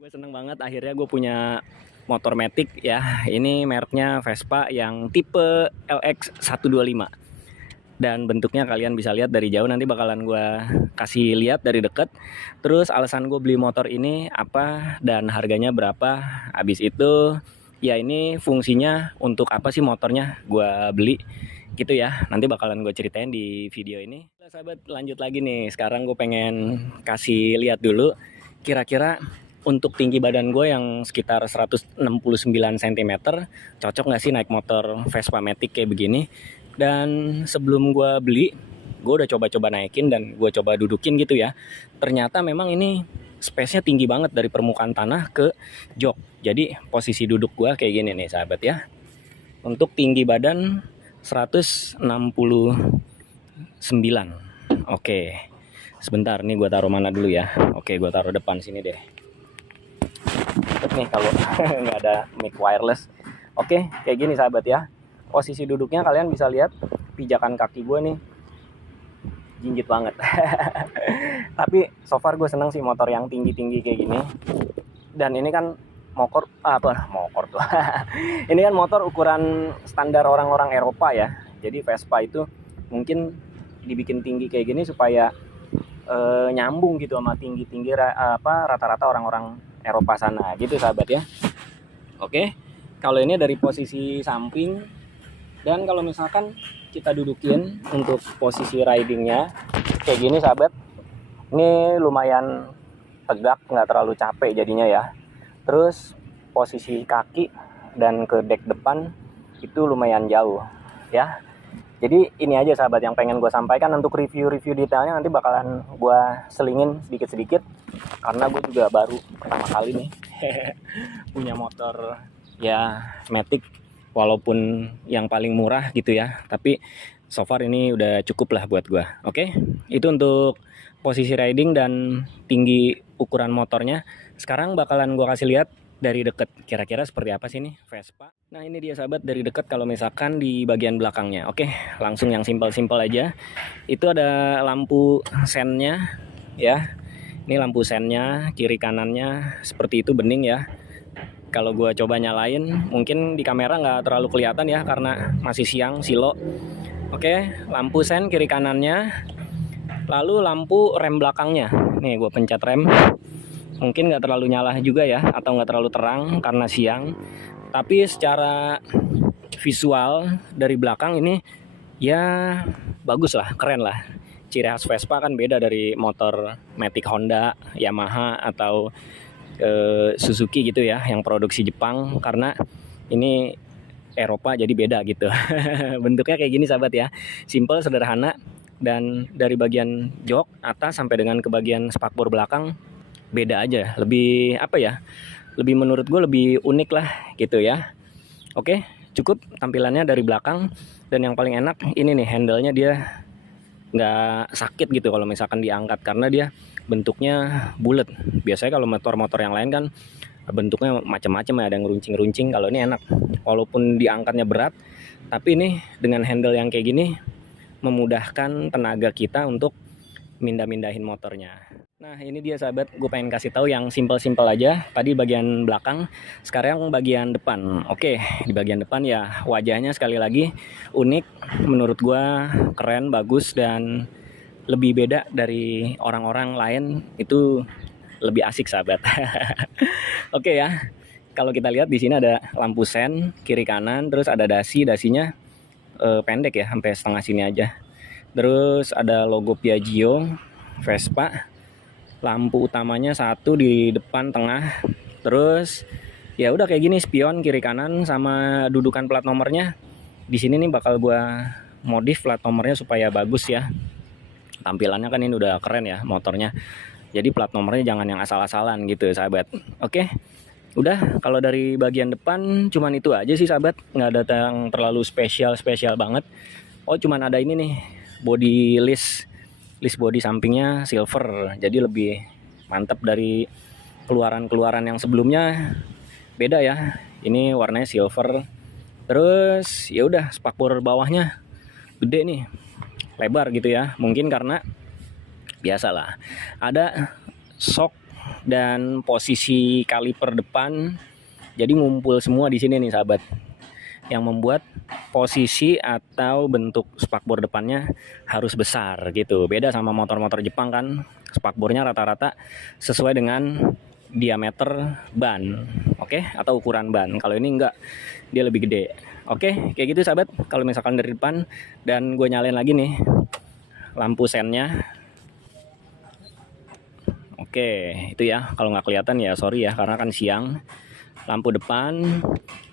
Gue seneng banget akhirnya gue punya motor matic ya. Ini mereknya Vespa yang tipe LX125. Dan bentuknya kalian bisa lihat dari jauh, nanti bakalan gue kasih lihat dari deket. Terus alasan gue beli motor ini apa dan harganya berapa. Habis itu ya ini fungsinya untuk apa sih motornya gue beli gitu ya. Nanti bakalan gue ceritain di video ini. Sahabat, lanjut lagi nih. Sekarang gue pengen kasih lihat dulu kira-kira untuk tinggi badan gue yang sekitar 169 cm, cocok nggak sih naik motor Vespa Matic kayak begini. Dan sebelum gue beli, gue udah coba-coba naikin dan gue coba dudukin gitu ya. Ternyata memang ini space-nya tinggi banget dari permukaan tanah ke jok. Jadi posisi duduk gue kayak gini nih sahabat ya. Untuk tinggi badan 169. Oke, sebentar nih gue taruh mana dulu ya. Oke, gue taruh depan sini deh. Nih kalau nggak ada mic wireless. Oke, kayak gini sahabat ya. Posisi duduknya kalian bisa lihat pijakan kaki gue nih jinjit banget. Tapi so far gue seneng sih motor yang tinggi-tinggi kayak gini. Dan ini kan mokor tuh. Ini kan motor ukuran standar orang-orang Eropa ya. Jadi Vespa itu mungkin dibikin tinggi kayak gini supaya nyambung gitu sama tinggi-tinggi rata-rata orang-orang Eropa sana gitu sahabat ya. Oke, kalau ini dari posisi samping. Dan kalau misalkan kita dudukin untuk posisi ridingnya kayak gini sahabat, ini lumayan tegak, nggak terlalu capek jadinya ya. Terus posisi kaki dan ke dek depan itu lumayan jauh ya. Jadi ini aja sahabat yang pengen gue sampaikan. Untuk review-review detailnya nanti bakalan gue selingin sedikit-sedikit, karena gue juga baru pertama kali nih punya motor ya matic, walaupun yang paling murah gitu ya, tapi so far ini udah cukup lah buat gue. Oke, itu untuk posisi riding dan tinggi ukuran motornya. Sekarang bakalan gue kasih lihat dari deket kira-kira seperti apa sih nih Vespa. Nah ini dia sahabat dari deket kalau misalkan di bagian belakangnya. Oke, langsung yang simpel-simpel aja. Itu ada lampu sennya ya. Ini lampu sennya, kiri kanannya seperti itu bening ya. Kalau gue coba nyalain, mungkin di kamera nggak terlalu kelihatan ya karena masih siang, silo. Oke, lampu sen kiri kanannya. Lalu lampu rem belakangnya. Nih gue pencet rem. Mungkin nggak terlalu nyala juga ya, atau nggak terlalu terang karena siang. Tapi secara visual dari belakang ini ya bagus lah, keren lah. Ciri khas Vespa kan beda dari motor matic Honda, Yamaha, atau Suzuki gitu ya, yang produksi Jepang, karena ini Eropa jadi beda gitu. Bentuknya kayak gini sahabat ya, simple, sederhana. Dan dari bagian jok atas sampai dengan ke bagian spakbor belakang beda aja, lebih apa ya, lebih menurut gue lebih unik lah gitu ya. Oke, cukup tampilannya dari belakang. Dan yang paling enak ini nih, handle-nya dia nggak sakit gitu kalau misalkan diangkat, karena dia bentuknya bulat. Biasanya kalau motor-motor yang lain kan bentuknya macam-macam ya, ada yang runcing-runcing. Kalau ini enak, walaupun diangkatnya berat, tapi ini dengan handle yang kayak gini memudahkan tenaga kita untuk mindah-mindahin motornya. Nah ini dia sahabat, gue pengen kasih tahu yang simpel-simpel aja. Tadi bagian belakang, sekarang bagian depan. Oke, di bagian depan ya wajahnya sekali lagi unik. Menurut gue keren, bagus, dan lebih beda dari orang-orang lain. Itu lebih asik sahabat. Oke ya, kalau kita lihat di sini ada lampu sen kiri kanan, terus ada dasinya pendek ya, sampai setengah sini aja. Terus ada logo Piaggio Vespa. Lampu utamanya satu di depan tengah. Terus ya udah kayak gini, spion kiri kanan sama dudukan plat nomornya. Di sini nih bakal gua modif plat nomornya supaya bagus ya. Tampilannya kan ini udah keren ya motornya. Jadi plat nomornya jangan yang asal-asalan gitu sahabat. Oke. Udah, kalau dari bagian depan cuman itu aja sih sahabat. Nggak ada yang terlalu spesial banget. Oh, cuman ada ini nih, body list body sampingnya silver, jadi lebih mantap dari keluaran yang sebelumnya. Beda ya, ini warnanya silver. Terus ya udah, spakbor bawahnya gede nih, lebar gitu ya. Mungkin karena biasalah ada shock dan posisi kaliper depan. Jadi ngumpul semua di sini nih sahabat, yang membuat posisi atau bentuk spakbor depannya harus besar gitu. Beda sama motor-motor Jepang kan, spakbornya rata-rata sesuai dengan diameter ban, oke, atau ukuran ban. Kalau ini enggak, dia lebih gede. Oke, kayak gitu sahabat. Kalau misalkan dari depan, dan gue nyalain lagi nih lampu sennya. Oke, itu ya. Kalau nggak kelihatan ya sorry ya, karena kan siang. Lampu depan,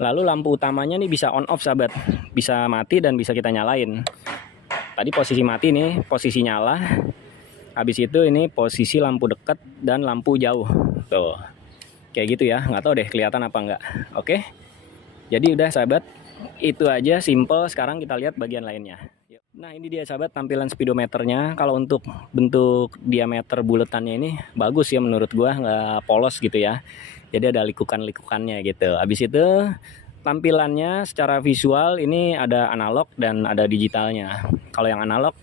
lalu lampu utamanya nih bisa on off sahabat, bisa mati dan bisa kita nyalain. Tadi posisi mati nih, posisi nyala. Habis itu ini posisi lampu dekat dan lampu jauh. Tuh, kayak gitu ya. Nggak tahu deh kelihatan apa nggak. Oke, jadi udah sahabat, itu aja simple. Sekarang kita lihat bagian lainnya. Nah ini dia sahabat tampilan speedometernya. Kalau untuk bentuk diameter buletannya ini bagus ya menurut gua, nggak polos gitu ya. Jadi ada likukan-likukannya gitu. Habis itu tampilannya secara visual ini ada analog dan ada digitalnya. Kalau yang analog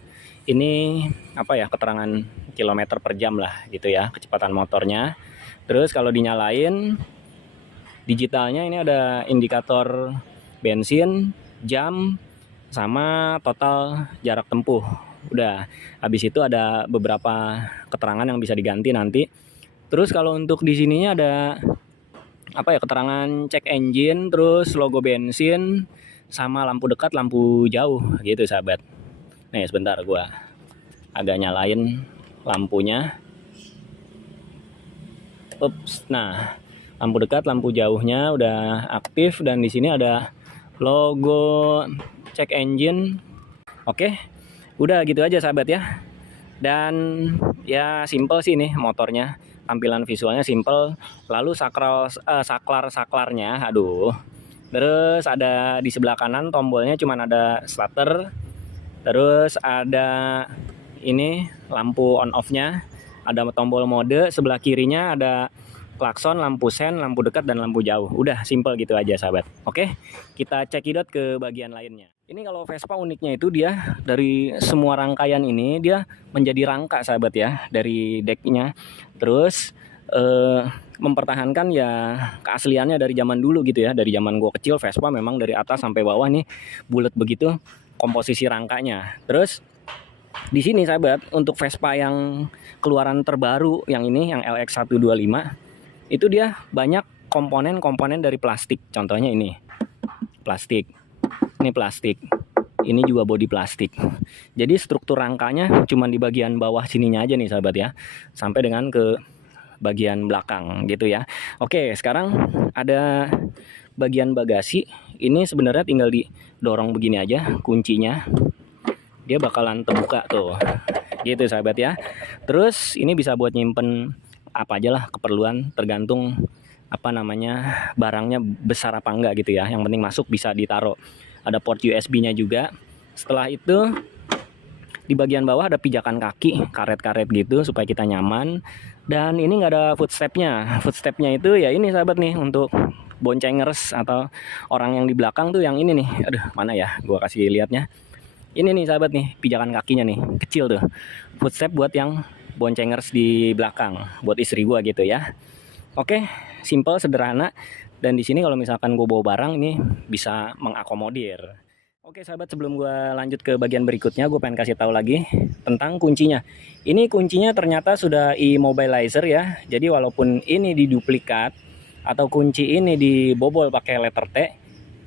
ini apa ya, keterangan kilometer per jam lah gitu ya, kecepatan motornya. Terus kalau dinyalain digitalnya ini ada indikator bensin, jam, sama total jarak tempuh. Udah, habis itu ada beberapa keterangan yang bisa diganti nanti. Terus kalau untuk di sininya ada apa ya, keterangan cek engine, terus logo bensin, sama lampu dekat, lampu jauh gitu sahabat. Nih sebentar gua agak nyalain lampunya. Ups, nah lampu dekat, lampu jauhnya udah aktif dan di sini ada logo cek engine. Oke, udah gitu aja sahabat ya. Dan ya simple sih nih motornya, tampilan visualnya simple. Lalu saklarnya, aduh. Terus ada di sebelah kanan tombolnya cuman ada starter. Terus ada ini lampu on off-nya, ada tombol mode, sebelah kirinya ada klakson, lampu sen, lampu dekat, dan lampu jauh. Udah simple gitu aja sahabat. Oke, kita cekidot ke bagian lainnya. Ini kalau Vespa uniknya itu dia dari semua rangkaian ini dia menjadi rangka sahabat ya, dari decknya. Terus mempertahankan ya keasliannya dari zaman dulu gitu ya. Dari zaman gua kecil Vespa memang dari atas sampai bawah nih bulat begitu komposisi rangkanya. Terus di sini sahabat, untuk Vespa yang keluaran terbaru yang ini, yang LX125, itu dia banyak komponen-komponen dari plastik. Contohnya ini plastik, ini plastik, ini juga bodi plastik. Jadi struktur rangkanya cuma di bagian bawah sininya aja nih sahabat ya, sampai dengan ke bagian belakang gitu ya. Oke, sekarang ada bagian bagasi. Ini sebenarnya tinggal didorong begini aja kuncinya, dia bakalan terbuka tuh gitu sahabat ya. Terus ini bisa buat nyimpen apa aja lah keperluan, tergantung apa namanya barangnya besar apa enggak gitu ya. Yang penting masuk bisa ditaruh. Ada port USB-nya juga. Setelah itu di bagian bawah ada pijakan kaki, karet-karet gitu supaya kita nyaman. Dan ini nggak ada footstep-nya. Footstep-nya itu ya ini sahabat nih, untuk boncengers atau orang yang di belakang tuh yang ini nih. Aduh, mana ya? Gua kasih lihatnya. Ini nih sahabat nih, pijakan kakinya nih, kecil tuh. Footstep buat yang boncengers di belakang, buat istri gua gitu ya. Oke, simple, sederhana. Dan di sini kalau misalkan gue bawa barang ini bisa mengakomodir. Oke sahabat, sebelum gue lanjut ke bagian berikutnya, gue pengen kasih tahu lagi tentang kuncinya. Ini kuncinya ternyata sudah immobilizer ya. Jadi walaupun ini diduplikat atau kunci ini dibobol pakai letter T,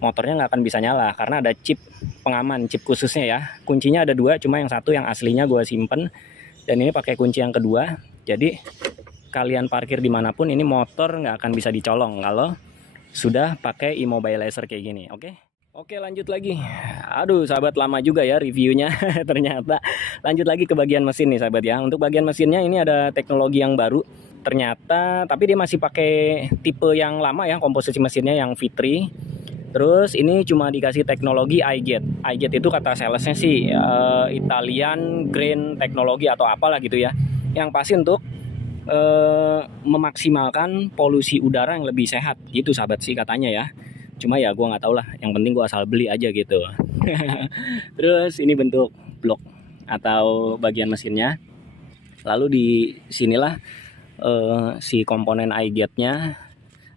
motornya nggak akan bisa nyala karena ada chip pengaman, chip khususnya ya. Kuncinya ada dua, cuma yang satu yang aslinya gue simpen, dan ini pakai kunci yang kedua. Jadi kalian parkir dimanapun ini motor nggak akan bisa dicolong kalau sudah pakai immobilizer kayak gini. Oke, lanjut lagi. Aduh sahabat, lama juga ya reviewnya ternyata. Lanjut lagi ke bagian mesin nih sahabat ya. Untuk bagian mesinnya ini ada teknologi yang baru ternyata, tapi dia masih pakai tipe yang lama ya, komposisi mesinnya yang V3. Terus ini cuma dikasih teknologi iGate. iGate itu kata salesnya sih Italian Green teknologi atau apalah gitu ya, yang pasti untuk memaksimalkan polusi udara yang lebih sehat gitu sahabat sih katanya ya. Cuma ya gue nggak tahu lah, yang penting gue asal beli aja gitu. Terus ini bentuk blok atau bagian mesinnya. Lalu di sinilah si komponen iGate-nya.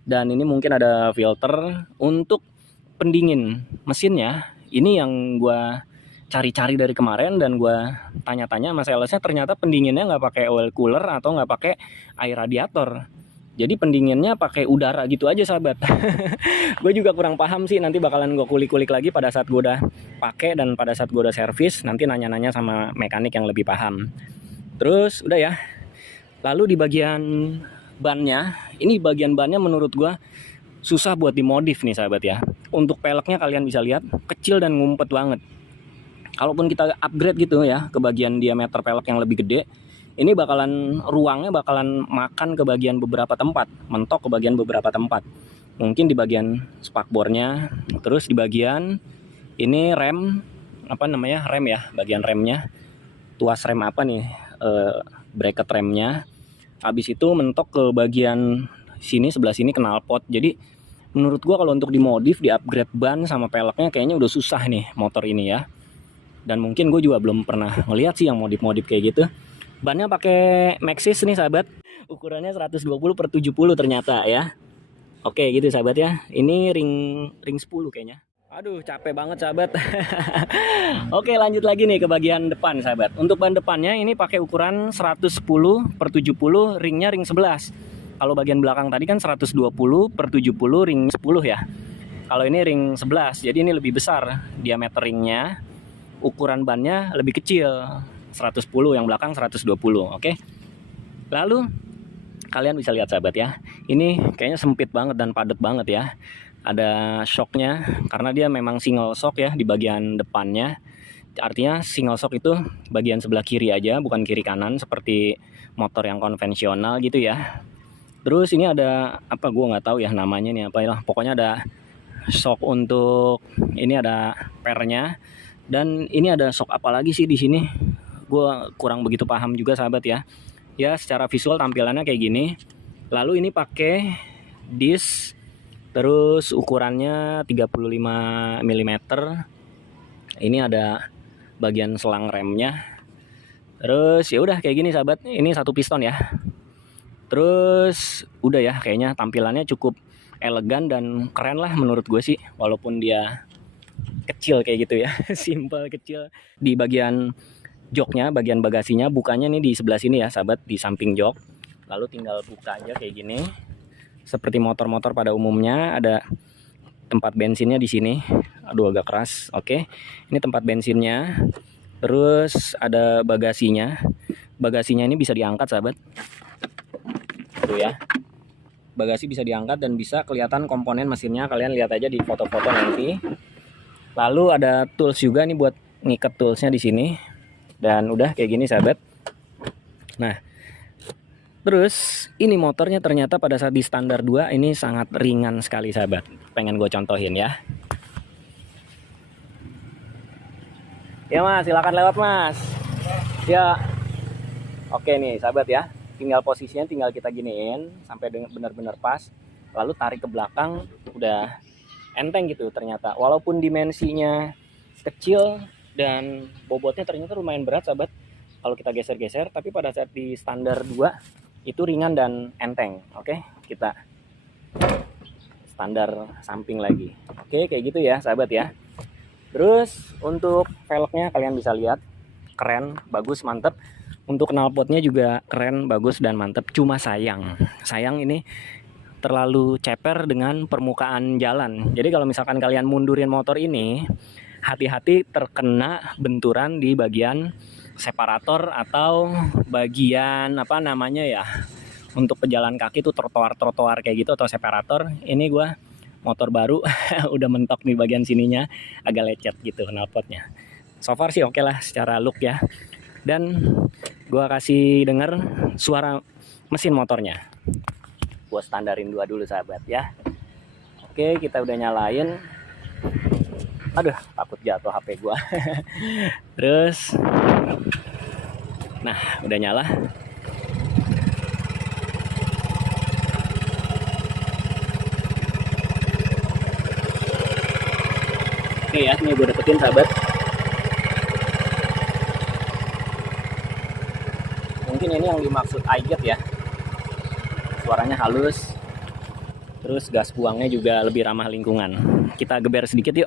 Dan ini mungkin ada filter untuk pendingin mesinnya. Ini yang gua cari-cari dari kemarin dan gua tanya-tanya sama salesnya, ternyata pendinginnya nggak pakai oil cooler atau nggak pakai air radiator. Jadi pendinginnya pakai udara gitu aja sahabat. Gue juga kurang paham sih, nanti bakalan gue kulik-kulik lagi pada saat gue udah pakai dan pada saat gue udah servis, nanti nanya-nanya sama mekanik yang lebih paham. Terus udah ya. Lalu di bagian bannya, ini bagian bannya menurut gue susah buat dimodif nih sahabat ya. Untuk peleknya kalian bisa lihat kecil dan ngumpet banget. Kalaupun kita upgrade gitu ya ke bagian diameter pelek yang lebih gede, ini ruangnya bakalan makan ke bagian beberapa tempat, mentok ke bagian beberapa tempat. Mungkin di bagian spakbornya, terus di bagian ini rem, rem ya, bagian remnya, tuas rem apa nih, bracket remnya. Habis itu mentok ke bagian sini, sebelah sini knalpot. Jadi menurut gua kalau untuk dimodif, di upgrade ban sama peleknya kayaknya udah susah nih motor ini ya. Dan mungkin gue juga belum pernah ngeliat sih yang modif-modif kayak gitu. Bannya pakai Maxxis nih sahabat, ukurannya 120/70 ternyata ya. Oke gitu sahabat ya. Ini ring 10 kayaknya. Aduh capek banget sahabat. Oke lanjut lagi nih ke bagian depan sahabat. Untuk ban depannya ini pakai ukuran 110/70, ringnya ring 11. Kalau bagian belakang tadi kan 120/70 ring 10 ya. Kalau ini ring 11, jadi ini lebih besar diameter ringnya. Ukuran bannya lebih kecil, 110, yang belakang 120. Oke. Lalu kalian bisa lihat sahabat ya, ini kayaknya sempit banget dan padat banget ya. Ada shocknya karena dia memang single shock ya di bagian depannya. Artinya single shock itu bagian sebelah kiri aja, bukan kiri kanan seperti motor yang konvensional gitu ya. Terus ini ada apa, gue nggak tahu ya namanya nih apa ya, pokoknya ada shock untuk ini, ada pernya. Dan ini ada shock apa lagi sih di sini? Gue kurang begitu paham juga sahabat ya. Ya secara visual tampilannya kayak gini. Lalu ini pakai disc, terus ukurannya 35 mm. Ini ada bagian selang remnya. Terus ya udah kayak gini sahabat. Ini satu piston ya. Terus udah ya, kayaknya tampilannya cukup elegan dan keren lah menurut gue sih, walaupun dia kecil kayak gitu ya. Simple kecil. Di bagian joknya, bagian bagasinya, bukanya nih di sebelah sini ya sahabat, di samping jok. Lalu tinggal buka aja kayak gini. Seperti motor-motor pada umumnya, ada tempat bensinnya di sini. Aduh agak keras. Oke. Ini tempat bensinnya. Terus ada bagasinya. Bagasinya ini bisa diangkat sahabat. Tuh ya. Bagasi bisa diangkat dan bisa kelihatan komponen mesinnya. Kalian lihat aja di foto-foto nanti. Lalu ada tools juga nih buat ngikat toolsnya di sini. Dan udah kayak gini sahabat. Nah, terus ini motornya ternyata pada saat di standar 2 ini sangat ringan sekali sahabat. Pengen gue contohin ya. Ya mas, silakan lewat mas. Ya. Oke nih sahabat ya. Tinggal posisinya tinggal kita giniin sampai benar-benar pas. Lalu tarik ke belakang, udah enteng gitu ternyata. Walaupun dimensinya kecil dan bobotnya ternyata lumayan berat sahabat kalau kita geser-geser, tapi pada saat di standar 2 itu ringan dan enteng. Oke, kita standar samping lagi. Oke, kayak gitu ya sahabat ya. Terus untuk velgnya kalian bisa lihat, keren, bagus, mantep. Untuk knalpotnya juga keren, bagus dan mantep. Cuma sayang ini terlalu ceper dengan permukaan jalan. Jadi kalau misalkan kalian mundurin motor ini, hati-hati terkena benturan di bagian separator atau bagian apa namanya ya, untuk pejalan kaki tuh trotoar kayak gitu atau separator. Ini gua motor baru udah mentok di bagian sininya, agak lecet gitu knalpotnya. So far sih oke lah secara look ya. Dan gua kasih denger suara mesin motornya. Gua standarin 2 dulu sahabat ya. Oke, kita udah nyalain. Aduh, takut jatuh HP gua. Terus nah, udah nyala. Oke ya, ini gue deketin sahabat. Mungkin ini yang dimaksud iGate ya. suaranya halus. Terus gas buangnya juga lebih ramah lingkungan. Kita geber sedikit yuk.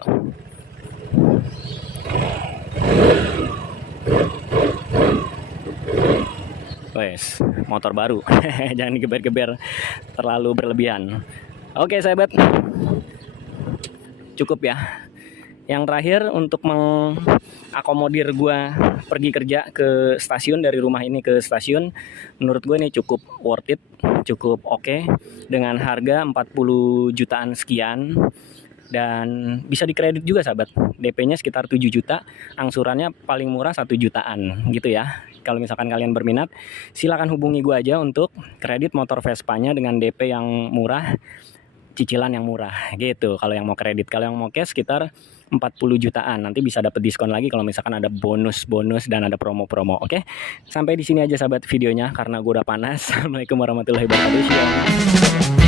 Wes, motor baru. Jangan digeber-geber terlalu berlebihan. Oke, sahabat. Cukup ya. Yang terakhir untuk mengakomodir gua pergi kerja ke stasiun, dari rumah ini ke stasiun, menurut gue ini cukup worth it, cukup oke, dengan harga 40 jutaan sekian. Dan bisa dikredit juga sahabat. DP-nya sekitar 7 juta, angsurannya paling murah 1 jutaan gitu ya. Kalau misalkan kalian berminat, silakan hubungi gue aja untuk kredit motor Vespa-nya dengan DP yang murah, cicilan yang murah gitu. Kalau yang mau kredit, kalau yang mau cash sekitar 40 jutaan. Nanti bisa dapat diskon lagi kalau misalkan ada bonus-bonus dan ada promo-promo. Oke. Sampai di sini aja sahabat videonya karena gue udah panas. Assalamualaikum warahmatullahi wabarakatuh.